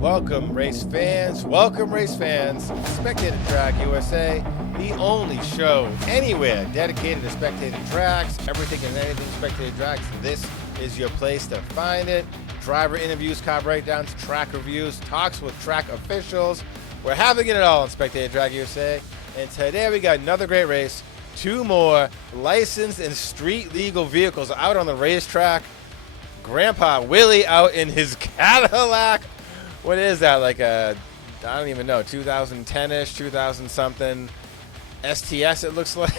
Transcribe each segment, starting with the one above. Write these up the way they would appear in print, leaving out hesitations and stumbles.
Welcome, race fans. Welcome, race fans. Spectator Drag USA, the only show anywhere dedicated to spectator drags. Everything and anything spectator drags. This is your place to find it. Driver interviews, car breakdowns, track reviews, talks with track officials. We're having it all on Spectator Drag USA. And today we got another great race. Two more licensed and street legal vehicles out on the racetrack. Grandpa Willie out in his Cadillac. What is that? Like a, I don't even know, 2010-ish, 2000 something STS it looks like,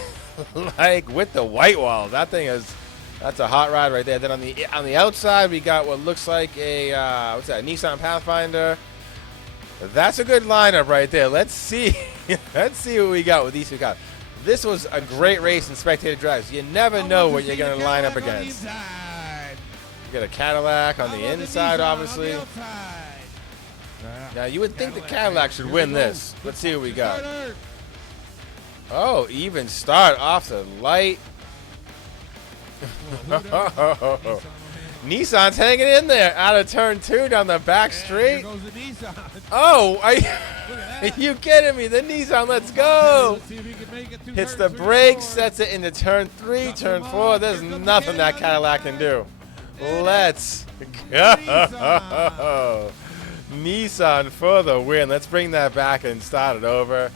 like with the white wall. That thing is, that's a hot rod right there. Then on the outside we got what looks like a what's that? Nissan Pathfinder. That's a good lineup right there. Let's see, let's see what we got with these two cars. This was a great race in spectator drives. You never know what you're gonna line up against. You got a Cadillac on the inside, obviously. Now, you would think the Cadillac should win this. Let's see what we got. Oh, even start off the light. Nissan's hanging in there out of turn 2 down the back straight. Oh, are you kidding me? The Nissan, let's go. Hits the brakes, sets it into turn 3, turn 4. There's nothing that Cadillac can do. Let's go. Nissan for the win. Let's bring that back and start it over.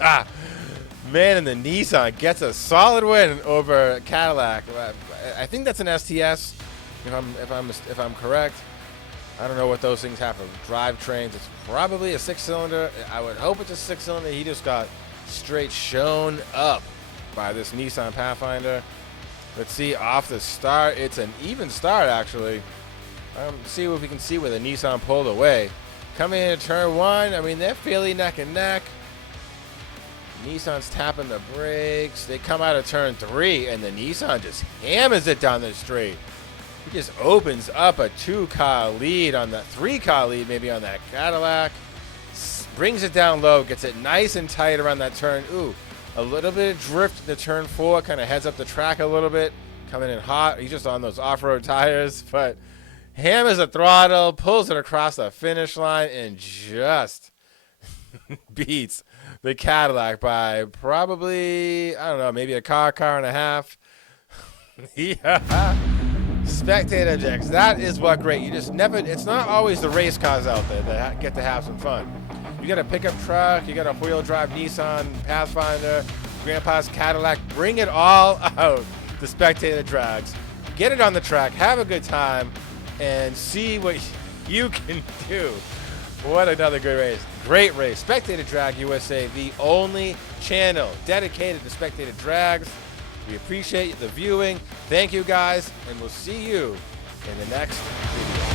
Man, and the Nissan gets a solid win over Cadillac. I think that's an STS, if I'm correct. I don't know what those things have for drivetrains. It's probably a 6-cylinder. I would hope it's a 6-cylinder. He just got straight shown up by this Nissan Pathfinder. Let's see off the start. It's an even start, actually. See what we can see where the Nissan pulled away. Coming into turn 1, I mean, they're fairly neck and neck. Nissan's tapping the brakes. They come out of turn 3, and the Nissan just hammers it down the straight. He just opens up a 2-car lead on the 3-car lead, maybe on that Cadillac. Brings it down low, gets it nice and tight around that turn. Ooh, a little bit of drift into turn 4, kind of heads up the track a little bit. Coming in hot. He's just on those off-road tires, but hammers the throttle, pulls it across the finish line, and just beats the Cadillac by probably, I don't know, maybe a car and a half. Yeah. Spectator Jacks, that is what great. You just never, it's not always the race cars out there that get to have some fun. You got a pickup truck, you got a wheel drive Nissan Pathfinder, Grandpa's Cadillac, bring it all out to Spectator Drags. Get it on the track, have a good time, and see what you can do. What another good race. Great race. Spectator Drag USA, the only channel dedicated to spectator drags. We appreciate the viewing. Thank you, guys, and we'll see you in the next video.